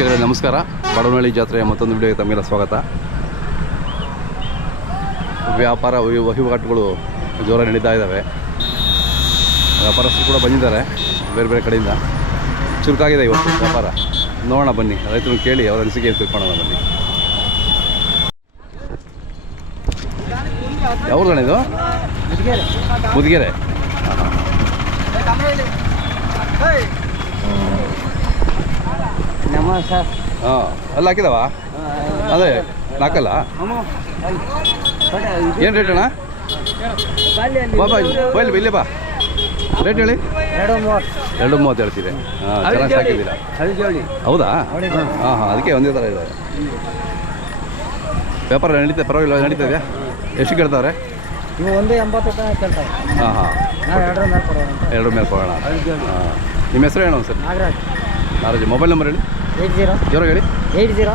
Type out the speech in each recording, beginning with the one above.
ವೀಕ್ಷಕರೇ ನಮಸ್ಕಾರ. ಬಡವನಹಳ್ಳಿ ಜಾತ್ರೆಯ ಮತ್ತೊಂದು ವಿಡಿಯೋಗೆ ತಮಗೆಲ್ಲ ಸ್ವಾಗತ. ವ್ಯಾಪಾರ ವಹಿ- ವಹಿವಾಟುಗಳು ಜೋರ ನಡೀತಾ ಇದ್ದಾವೆ ವ್ಯಾಪಾರಸ್ಥರು ಕೂಡ ಬಂದಿದ್ದಾರೆ ಬೇರೆ ಬೇರೆ ಕಡೆಯಿಂದ. ಚುರುಕಾಗಿದೆ ಇವತ್ತು ವ್ಯಾಪಾರ. ನೋಡೋಣ ಬನ್ನಿ, ರೈತರು ಕೇಳಿ ಅವರ ಅನಿಸಿಕೆ ತಿಳ್ಕೊಳ್ಳೋಣ ಬನ್ನಿ. ಯಾವ್ದು ಇದು? ಮುದಿಗೆರೆ. ಹಾಂ ಅಲ್ಲಿ ಹಾಕಿದವ? ಅದೇ ನಾಕಲ್ಲ? ಏನು ರೇಟ್ ಅಣ್ಣ? ಬಾ ಬಾ ಇಲ್ಲೇ ಬಾ ರೇಟ್ ಹೇಳಿ? ಎರಡು ಮೂವತ್ತು. ಎರಡು ಮೂವತ್ತು ಹೇಳ್ತೀರಿ ಹಾಂ ಚೆನ್ನಾಗಿ ಸಾಕಿದ್ದೀರಾ? ಹೌದಾ? ಹಾಂ ಹಾಂ ಅದಕ್ಕೆ ಒಂದೇ ಥರ ಇದೆ. ವ್ಯಾಪಾರ ನಡೀತಾ ಪರವಾಗಿಲ್ಲ ನಡೀತಾ ಇದೆಯಾ? ಎಷ್ಟು ಕೇಳ್ತಾವ್ರೆ? ನೀವು ಒಂದು ಎಂಬತ್ತು ಹಾಂ ಹಾಂ. ಮೇಲೆ ಕೊಡೋಣ ಎರಡು ಮೇಲೆ ಕೊಡೋಣ. ಹಾಂ. ನಿಮ್ಮ ಹೆಸರು ಹೇಳೋಣ sir Nagaraj. Nagaraj mobile number ಹೇಳಿ. ಏಯ್ಟ್ ಜೀರೋ ಜೋರ ಹೇಳಿ. Eight zero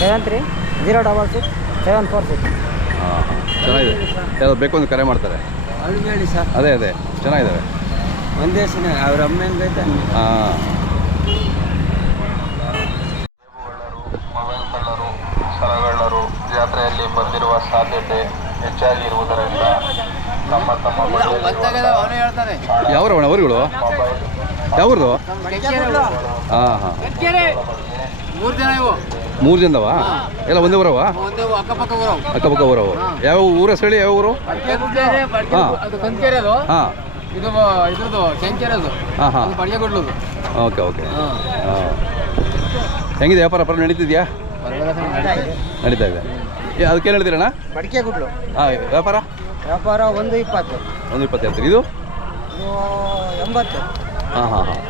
seven three zero double six seven four six ಹಾಂ ಚೆನ್ನಾಗಿದೆ. ಯಾರು ಬೇಕು ಅಂತ ಕರೆ ಮಾಡ್ತಾರೆ. ಹೇಳಿ ಸರ್. ಅದೇ ಅದೇ. ಚೆನ್ನಾಗಿದ್ದಾವೆ ಒಂದೇ ಸಲ ಅವ್ರ ಅಮ್ಮನ ಹೆಂಗೈತೆ ಹಾಂ. ಮೊಬೈಲ್ ಕಳ್ಳರು ಸರಗಳ್ಳರು ಜಾತ್ರೆಯಲ್ಲಿ ಬಂದಿರುವ ಸಾಧ್ಯತೆ ಹೆಚ್ಚಾಗಿರುವುದರಿಂದ ಯಾವ ಅಣ್ಣ ಅವರುಗಳು ಯಾವ್ದು ಹಾಂ ಹಾಂ ಮೂರು ಜನ ಇವು. ಮೂರು ಜನದವ? ಎಲ್ಲ ಒಂದೇ ಊರವ? ಒಂದು ಅಕ್ಕಪಕ್ಕ ಊರವ. ಯಾವ ಊರ ಸೇಳಿ ಹೇಳಿ ಯಾವ ಊರು? ಅದು ಕಂಕೆರೆ ಅದು. ಹಾಂ. ಇದು ಇದ್ರದ್ದು ಹಾಂ ಹಾಂ. Okay okay. ಹಾಂ. ಹೆಂಗಿದೆ ವ್ಯಾಪಾರ ಪರ ನಡೀತಿದ್ಯಾ? ನಡೀತಾ ಇದೆ. ಅದಕ್ಕೆ ಅದಕ್ಕೇನು ಹೇಳ್ತೀರಣ್ಣ? ಬಡಿಕೆ ಗುಡ್ಲು ಹಾಂ ವ್ಯಾಪಾರ? ವ್ಯಾಪಾರ ಒಂದು ಇಪ್ಪತ್ತು. ಒಂದು ಇಪ್ಪತ್ತು ಹೇಳ್ತೀರಿ ಇದು? ಇದು ಎಂಬತ್ತು. ಹಾಂ ಹಾಂ ಹಾಂ.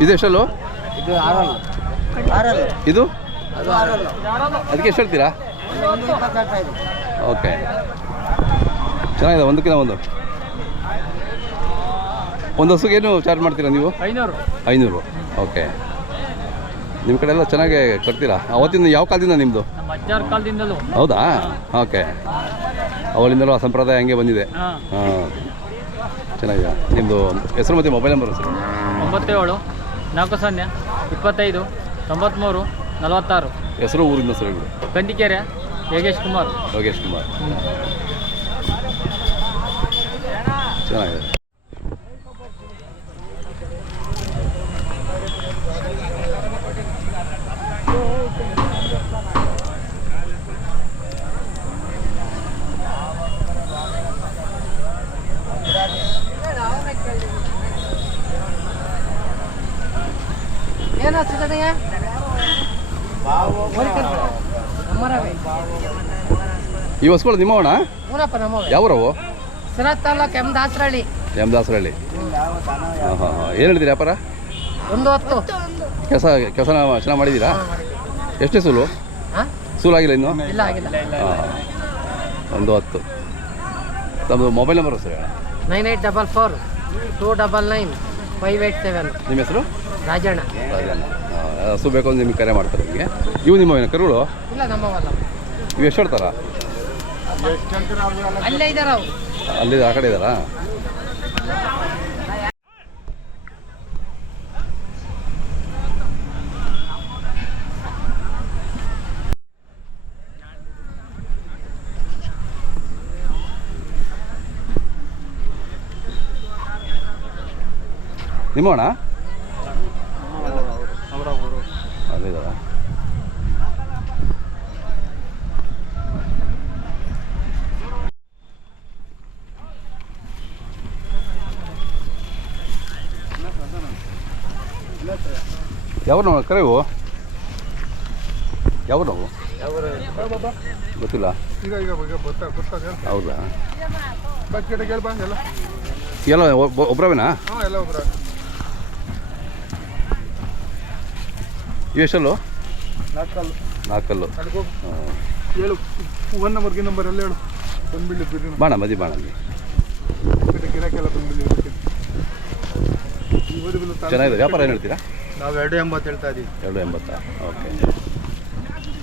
ಇದು ಎಷ್ಟಲ್ಲು? ಇದು ಆರಲ್ಲ. ಆರಲ್ಲ. ಇದು? ಅದು ಆರಲ್ಲ. ಅದಕ್ಕೆ ಎಷ್ಟು ಹೇಳ್ತೀರಾ? ಒಂದು ಇಪ್ಪತ್ತು ಓಕೆ. ಚೆನ್ನಾಗಿದೆ ಒಂದಕ್ಕಿಂತ ಒಂದು. ಒಂದು ಹಸುಗೆ ಏನು ಚಾರ್ಜ್ ಮಾಡ್ತೀರಾ ನೀವು? ಐನೂರು. ಐನೂರು. ಓಕೆ. ನಿಮ್ಮ ಕಡೆ ಎಲ್ಲ ಚೆನ್ನಾಗಿ ಕಟ್ತೀರಾ? ಅವತ್ತಿಂದ ಯಾವ ಕಾಲದಿಂದ ನಿಮ್ಮದು ನಮ್ಮ ಅಜ್ಜಾರ ಕಾಲದಿಂದಲೂ. ಹೌದಾ? ಓಕೆ. ಅವಳಿಂದಲೂ ಆ ಸಂಪ್ರದಾಯ ಹಂಗೆ ಬಂದಿದೆ. ಹಾಂ. ಚೆನ್ನಾಗಿದೆ. ನಿಮ್ಮದು ಹೆಸರು ಮತ್ತು ಮೊಬೈಲ್ ನಂಬರ್ ಸರ್? ಒಂಬತ್ತೇಳು ನಾಲ್ಕು ಸೊನ್ನೆ ಇಪ್ಪತ್ತೈದು ತೊಂಬತ್ತ್ಮೂರು ನಲವತ್ತಾರು. ಹೆಸರು ಊರಿಂದ ಸರ್ ಇವರು ಕಂದಿಕೆರೆ ಯೋಗೇಶ್ ಕುಮಾರ್. ಯೋಗೇಶ್ ಕುಮಾರ್. ಚೆನ್ನಾಗಿದೆ. ಈ ಹೊಸ್ಗಳು ನಿಮ್ಮವಣ ಊರಪ್ಪ ನಮ್ಮವ ಯಾವರವು ಸಿರಾಜ್ ತಾಲೂಕ್ ಎಂ ದಾಸರಳ್ಳಿ. ಎಂ ದಾಸರಳ್ಳಿ. ಹಾಂ ಹಾಂ ಹಾಂ ಏನು ಹೇಳಿದ್ದೀರಿ ವ್ಯಾಪಾರ? ಒಂದು ಹೊತ್ತು. ಕೆಲಸ ಕೆಲಸ ಚೆನ್ನಾಗಿ ಮಾಡಿದ್ದೀರಾ? ಎಷ್ಟೇ ಸೂಲು? ಹಾಂ? ಸೂಲಾಗಿಲ್ಲ ಇನ್ನು? ಇಲ್ಲ ಆಗಿಲ್ಲ. ಹಾಂ ಒಂದು ಹತ್ತು. ತಮ್ಮದು mobile number sir nine eight double four two double nine five eight seven. ನಿಮ್ಮ ಹೆಸರು? ರಾಜಣ್ಣ. ಹಸು ಬೇಕು ಅಂದ್ರೆ ನಿಮ್ಗೆ ಕರೆ ಮಾಡ್ತಾರೆ ನಿಮಗೆ. ಇವು ನಿಮ್ಮ ಕರುಗಳು ಇಲ್ಲ ನಮ್ಮವಲ್ಲ. ಇವು ಎಷ್ಟು ಹೇಳ್ತಾರ ಅಲ್ಲೇ ಇದಾರ ಅವ್ರು. ಅಲ್ಲಿ ಆ ಕಡೆ ಇದ್ದಾರಾ ನಿಮ್ಮಣ್ಣ ಅಲ್ಲಿದ್ದಾರಾ ಯಾವ ನಾವು ಕರೆವು ಯಾವ ನಾವು? ಗೊತ್ತಿಲ್ಲ. ಹೌದಾ? ಎಲ್ಲ. ಎಲ್ಲ ಒಬ್ಬ- ಒಬ್ರವೇನಾ ಹಾಂ ಎಲ್ಲ ಒಬ್ಬರ ಇವು ಎಷ್ಟಲ್ಲು ನಾಲ್ಕಲ್ಲು. ನಾಲ್ಕಲ್ಲು. ಹಾಂ. ಹೇಳು ಒನ್ ನಂಬರ್ಗೆ ನಂಬರ್ ಎಲ್ಲ ಹೇಳು ಬಂದ್ಬಿಡ್ಲಿ ಬಿಡ್ರಿ ಬಾಣ ಮದಿ ಬಾಣ ಗಿರಾಕೆಲ್ಲ ಬಂದ್ಬಿಡ್ಲಿ ಚೆನ್ನಾಗಿದೆ. ವ್ಯಾಪಾರ ಏನು ಹೇಳ್ತೀರಾ? ನಾವು ಎರಡು ಎಂಬತ್ತು ಹೇಳ್ತಾ ಇದೀವಿ. ಎರಡು ಎಂಬತ್ತಾ? ಓಕೆ.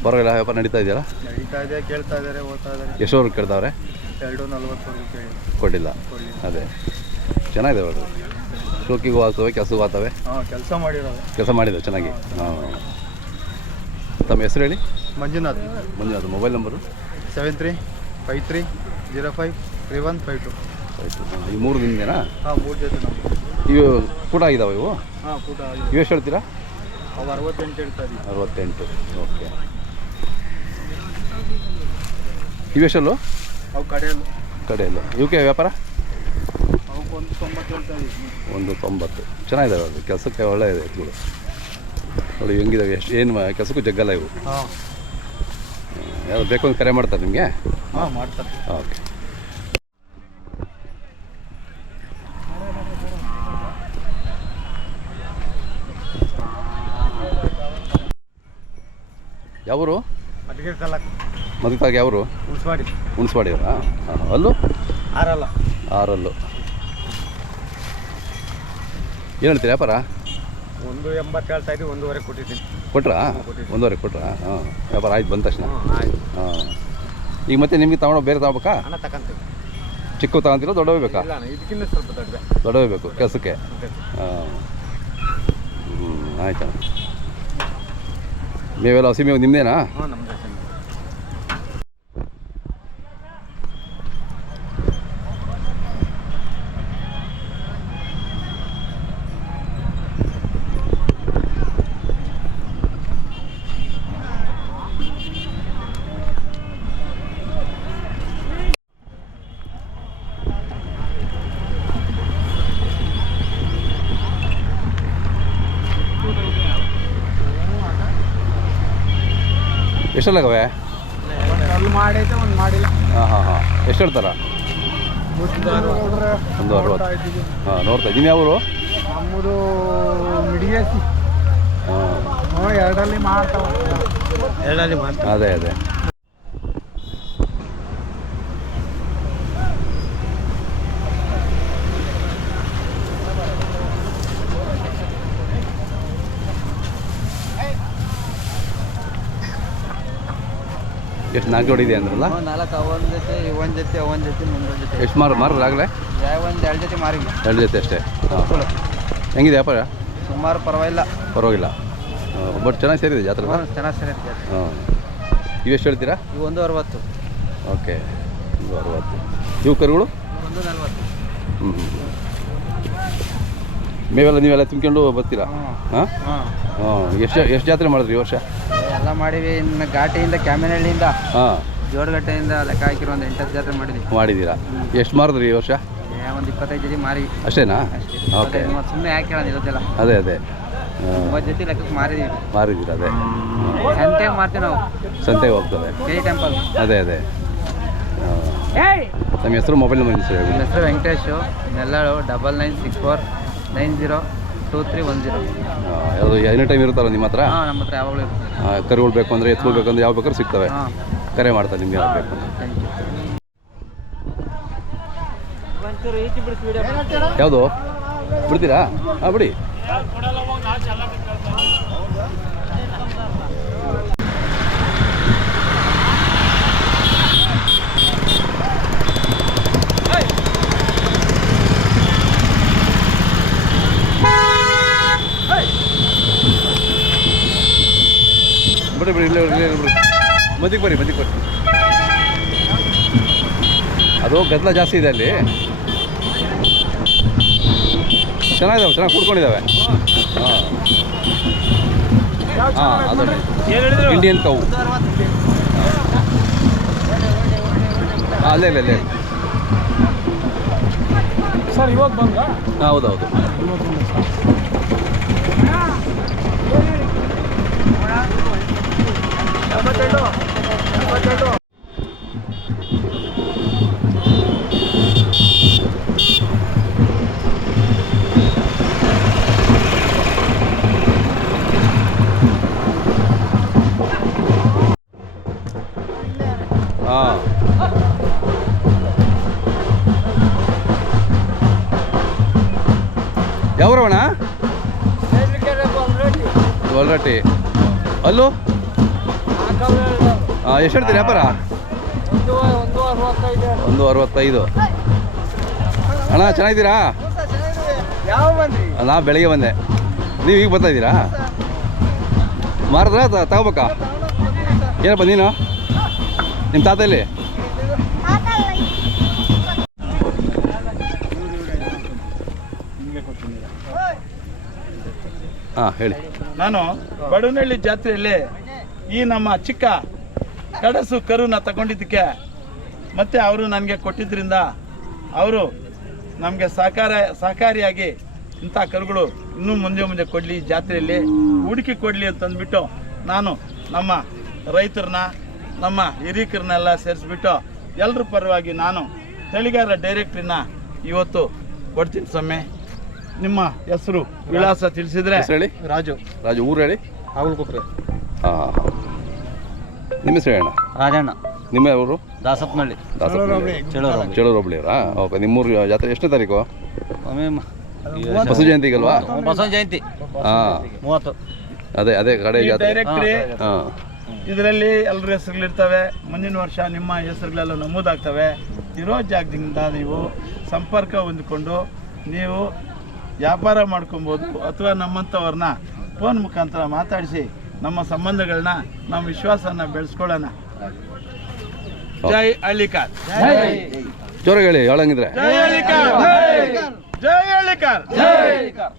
ಪರವಾಗಿಲ್ಲ ವ್ಯಾಪಾರ ನಡೀತಾ ಇದೆಯಲ್ಲ? ನಡೀತಾ ಇದೆ ಕೇಳ್ತಾ ಇದ್ದಾರೆ ಓದ್ತಾ ಇದ್ದಾರೆ ಎಷ್ಟೋರ್ಗೆ ಕೇಳ್ತಾವ್ರೆ ಎರಡು ನಲ್ವತ್ತವರೆಗೂ ಕೇಳಿ ಕೊಡಿಲ್ಲ ಅದೇ. ಚೆನ್ನಾಗಿದೆ ಅವರು ಶೋಕಿಗೂ ಆಗ್ತವೆ ಕೆಲಸಗೂ ಆಗ್ತವೆ ಹಾಂ ಕೆಲಸ ಮಾಡಿರೋ ಕೆಲಸ ಮಾಡಿದೆ ಚೆನ್ನಾಗಿ? ಹಾಂ ತಮ್ಮ ಹೆಸರು ಹೇಳಿ? Manjunath. Manjunath mobile number seven three five three zero five three one five two. ಆಯಿತು ಈ ಮೂರು ದಿನದೇನಾ ಹಾಂ ಮೂರು ಜೊತೆ ಇವು ಕೂಡ ಆಗಿದಾವೆ ಇವು? ಹಾಂ ಪುಟ ಇವು ಎಷ್ಟು ಹೇಳ್ತೀರಾ? ಅವು ಅರವತ್ತೆಂಟು ಹೇಳ್ತಾ ಇದ್ದೀವಿ ಅರವತ್ತೆಂಟು. ಓಕೆ. ಇವೆಷ್ಟಲ್ಲು? ಅವು ಕಡೆಯಲ್ಲ. ಕಡೆಯಲ್ಲು. ಇವಕ್ಕೆ ವ್ಯಾಪಾರ? ಒಂದು ತೊಂಬತ್ತು ಚೆನ್ನಾಗಿದ್ದಾವೆ ಅದು ಕೆಲಸಕ್ಕೆ ಒಳ್ಳೆ ಇದೆ ಎತ್ತುಗಳು ನೋಡಿ ಹೆಂಗಿದಾವೆ ಎಷ್ಟು ಏನು ಕೆಲಸಕ್ಕೂ ಜಗ್ಗಲ್ಲ ಇವು. ಯಾರು ಬೇಕು ಅಂತ ಕರೆ ಮಾಡ್ತಾರೆ ನಿಮಗೆ? ಹಾಂ ಮಾಡ್ತಾರೆ. ಓಕೆ. ಯಾವರು? ಮದುವೆ ಯಾವರು? ಹುಣಸವಾಡಿ. ಹುಣಸವಾಡಿಯವರಾ ಹಾಂ ಅಲ್ಲೂ? ಆರಲ್ಲ. ಆರಲ್ಲು. ಏನು ಹೇಳ್ತೀರಿ ವ್ಯಾಪಾರ? ಒಂದು ಎಂಬತ್ತು ಹೇಳ್ತಾ ಇದ್ದೀವಿ ಒಂದೂವರೆ ಕೊಟ್ಟಿದ್ದೀನಿ. ಕೊಟ್ರಾ? ಒಂದೂವರೆ ಕೊಟ್ರಾ? ಹಾಂ ವ್ಯಾಪಾರ ಆಯ್ತು ಬಂದ ತಕ್ಷಣ. ಆಯ್ತು. ಹಾಂ. ಈಗ ಮತ್ತೆ ನಿಮಗೆ ತಗೊಂಡು ಬೇರೆ ತಗೋಬೇಕಾ? ಹಣ ತಗೊಂತೀವಿ ಚಿಕ್ಕ ತಗೊಂತೀರ ದೊಡ್ಡವೇ ಬೇಕಾ ಇಲ್ಲ ಅಣ್ಣ ಇದಕ್ಕಿಂತ ಸ್ವಲ್ಪ ದೊಡ್ಡ ದೊಡ್ಡವೇ ಬೇಕು ಕೆಲಸಕ್ಕೆ? ಹಾಂ. ಹ್ಞೂ ಆಯ್ತು ಮೇವೆಲ್ಲ ಹಸಿ ಮೇವು ನಿಮ್ಮದೇನಾ ಹ್ಞೂ ನಮ್ದು ಹೆಸರು ಎಷ್ಟಲ್ಲಾಗವೆ? ಅಲ್ಲಿ ಮಾಡೈತೆ ಒಂದು ಮಾಡಿಲ್ಲ. ಹಾಂ ಹಾಂ ಹಾಂ. ಎಷ್ಟು ಹೇಳ್ತಾರ? ಒಂದು ಅರವತ್ತು ಹಾಂ ನೋಡ್ತಾ ಇದ್ದೀನಿ ಅವರು ನಮ್ಮದು ಮಿಡಿಯೇಸಿ. ಹಾಂ. ಎರಡಲ್ಲಿ ಮಾಡ್ತಾವ. ಎರಡಲ್ಲಿ ಮಾಡ್ತಾವ ಅದೇ ಅದೇ. ಎಷ್ಟು ನಾಲ್ಕು ಜೋಡಿ ಇದೆ ಅಂದ್ರಲ್ಲ? ನಾಲ್ಕು ಒಂದು ಜೊತೆ ಒಂದು ಜೊತೆ ಒಂದು ಜೊತೆ ಮುಂದೊಂದು ಜೊತೆ. ಎಷ್ಟು ಮಾರು ಮಾರದಾಗಲೇ ಯಾವ ಒಂದು ಎರಡು ಜೊತೆ ಮಾರಿ ಎರಡು ಜೊತೆ ಅಷ್ಟೇ? ಹೆಂಗಿದೆ ವ್ಯಾಪಾರ? ಸುಮಾರು ಪರವಾಗಿಲ್ಲ. ಪರವಾಗಿಲ್ಲ. ಬಟ್ ಚೆನ್ನಾಗಿ ಸೇರಿದೆ ಜಾತ್ರೆ? ಚೆನ್ನಾಗಿ ಸೇರಿದೆ ಹಾಂ. ಇವೆಷ್ಟು ಹೇಳ್ತೀರಾ? ಇವು ಒಂದು ಅರವತ್ತು. ಓಕೆ. ಒಂದು ಅರವತ್ತು. ಇವು ಕರುಗಳು? ಒಂದು ನಲ್ವತ್ತು. ಹ್ಞೂ ಮೇವೆಲ್ಲ ನೀವೆಲ್ಲ ತುಂಬ್ಕೊಂಡು ಬರ್ತೀರಾ? ಹಾಂ? ಹಾಂ ಎಷ್ಟು ಎಷ್ಟು ಜಾತ್ರೆ ಮಾಡಿದ್ರಿ ಈ ವರ್ಷ? ಮಾಡಿವಿ. ಇನ್ನು ಘಾಟಿಯಿಂದ ಕ್ಯಾಮಿನಹಳ್ಳಿಯಿಂದ ಹಾಂ. ಜೋಡಗಟ್ಟೆಯಿಂದ ಲೆಕ್ಕ ಹಾಕಿರೋ ಒಂದು ಎಂಟತ್ತು ಜಾತ್ರೆ ಮಾಡಿದ್ವಿ. ಮಾಡಿದ್ದೀರಾ? ಎಷ್ಟು ಮಾರಿದ್ರಿ ಈ ವರ್ಷ? ಒಂದು ಇಪ್ಪತ್ತೈದು ಜೊತೆ ಮಾರಿ ಅಷ್ಟೇನಾ? ಅಷ್ಟೇ ಓಕೆ. ಸುಮ್ಮನೆ ಯಾಕೆ ಹೇಳೋದು ಇರೋದಿಲ್ಲ? ಅದೇ ಅದೇ. ಒಂಬತ್ತು ಜೊತೆ ಲೆಕ್ಕಕ್ಕೆ ಮಾರಿದೀವಿ. ಮಾರಿದ್ದೀರಾ ಅದೇ. ಸಂತೆಗೆ ಮಾರ್ತೀವಿ ನಾವು. ಸಂತೆಗೆ ಹೋಗ್ತದೆ. ಕೆ ಟೆಂಪಲ್ ಅದೇ ಅದೇ. ನಮ್ಮ ಹೆಸರು ಮೊಬೈಲ್ ನಂಬರ್ ನನ್ನ ಹೆಸರು Venkatesh ನೆಲ್ಲಾಳು double nine six four nine zero two three one zero ಯಾವುದು ಎನಿ ಟೈಮ್ ಇರುತ್ತಲ್ಲ ನಿಮ್ಮ ಹತ್ರ? ಹಾಂ ನಮ್ಮ ಹತ್ರ ಯಾವಾಗಲೂ ಇರ್ತದೆ ಆ, ಕರುಗಳು ಬೇಕು ಅಂದರೆ ಎತ್ತುಗಳು ಬೇಕಂದ್ರೆ ಯಾವ ಬೇಕಾದ್ರೂ ಸಿಗ್ತವೆ. ಹಾಂ. ಕರೆ ಮಾಡ್ತಾರೆ ನಿಮ್ಗೆ ಯಾವ ಬೇಕು ಥ್ಯಾಂಕ್ ಯು ಯಾವುದು? ಬಿಡ್ತೀರಾ? ಹಾಂ ಬಿಡಿ. ಇಲ್ಲೇ ಇಲ್ಲೇ ಮದಿಗೆ ಬರ್ರಿ ಮದಿಗೆ ಬರ್ರಿ. ಅದು ಗದ್ದಲ ಜಾಸ್ತಿ ಇದೆ ಅಲ್ಲಿ. ಚೆನ್ನಾಗಿದ್ದಾವೆ ಚೆನ್ನಾಗಿ ಕುಡ್ಕೊಂಡಿದ್ದಾವೆ ಹಾಂ. ಹಾಂ ಅದನ್ನೇ ಇಂಡಿಯನ್ ಕೌ ಹಾಂ ಅಲ್ಲೇ ಅಲ್ಲೇ ಅಲ್ಲೇ. ಸರ್ ಇವಾಗ ಬಂದ ಹೌದೌದು. ಹಾಂ ಯಾವ್ರವಣ ಗೊಲ್ರಟ್ಟಿ ಅಲ್ಲೂ ಹಾಂ ಎಷ್ಟು ಹೇಳ್ತೀರಿ ವ್ಯಾಪಾರ? ಒಂದು ಅರವತ್ತೈದು. ಅಣ್ಣ, ಚೆನ್ನಾಗಿದ್ದೀರಾ? ನಾ ಬೆಳಿಗ್ಗೆ ಬಂದೆ. ನೀವು ಈಗ ಬರ್ತಾ ಇದ್ದೀರಾ? ಮಾರಿದ್ರ ತಗೋಬೇಕಾ? ಏನಪ್ಪ, ನೀನು? ನಿಮ್ಮ ತಾತ ಎಲ್ಲಿ? ಹಾಂ, ಹೇಳಿ. ನಾನು ಬಡವನಹಳ್ಳಿ ಜಾತ್ರೆಯಲ್ಲಿ ಈ ನಮ್ಮ ಚಿಕ್ಕ ಕಡಸು ಕರುನ ತಗೊಂಡಿದ್ದಕ್ಕೆ ಮತ್ತೆ ಅವರು ನನಗೆ ಕೊಟ್ಟಿದ್ದರಿಂದ ಅವರು ನಮಗೆ ಸಹಕಾರ ಸಹಕಾರಿಯಾಗಿ ಇಂಥ ಕರುಗಳು ಇನ್ನೂ ಮುಂದೆ ಮುಂದೆ ಕೊಡಲಿ ಜಾತ್ರೆಯಲ್ಲಿ ಹೂಡಿಕೆ ಕೊಡಲಿ ಅಂತಂದ್ಬಿಟ್ಟು ನಾನು ನಮ್ಮ ರೈತರನ್ನ ನಮ್ಮ ಹಿರೀಕರನ್ನೆಲ್ಲ ಸೇರಿಸ್ಬಿಟ್ಟು ಎಲ್ಲರ ಪರವಾಗಿ ನಾನು ತಳಿಗಾರ ಡೈರೆಕ್ಟ್ರಿನ ಇವತ್ತು ಕೊಡ್ತೀನಿ ಸೊಮ್ಮೆ ನಿಮ್ಮ ಹೆಸರು ವಿಳಾಸ ತಿಳಿಸಿದ್ರೆ ಹೇಳಿ? ರಾಜು. ರಾಜು ಊರು ಹೇಳಿ? ಆಗಲ್ಕೊಪ್ರೆ ಹಾಂ ನಿಮ್ಮ ಹೆಸರು ಹೇಳಣ್ಣ? ರಾಜಣ್ಣ. ನಿಮ್ಮ ಊರು? ದಾಸಪ್ಪನಹಳ್ಳಿ. ಚೇಳೂರು ಹೋಬಳಿಯವರಾ ಓಕೆ ನಿಮ್ಮೂರು ಜಾತ್ರೆ ಎಷ್ಟನೇ ತಾರೀಕು? ಬಸವ ಜಯಂತಿಗಲ್ವಾ ಬಸವ ಜಯಂತಿ. ಹಾಂ. ಮೂವತ್ತು. ಅದೇ ಅದೇ ಕಡೆ ಜಾತ್ರೆ. ಹಾಂ ಇದರಲ್ಲಿ ಎಲ್ಲರ ಹೆಸರುಗಳಿರ್ತವೆ. ಮುಂದಿನ ವರ್ಷ ನಿಮ್ಮ ಹೆಸರುಗಳೆಲ್ಲ ನಮೂದಾಗ್ತವೆ. ಇರೋ ಜಾಗದಿಂದ ನೀವು ಸಂಪರ್ಕ ಹೊಂದಿಕೊಂಡು ನೀವು ವ್ಯಾಪಾರ ಮಾಡ್ಕೊಬೋದು ಅಥವಾ ನಮ್ಮಂಥವ್ರನ್ನ ಫೋನ್ ಮುಖಾಂತರ ಮಾತಾಡಿಸಿ ನಮ್ಮ ಸಂಬಂಧಗಳನ್ನ ನಮ್ಮ ವಿಶ್ವಾಸನ ಬೆಳೆಸ್ಕೊಳ್ಳೋಣ. ಜೈ ಅಲಿಕಾರ್ ಜೋರಾಗಿ ಹೇಳಿ ಹೇಳಂಗಿದ್ರೆ ಜೈ ಅಲಿಕಾರ್ ಜೈ ಹಳ್ಳಿಕಾರ್.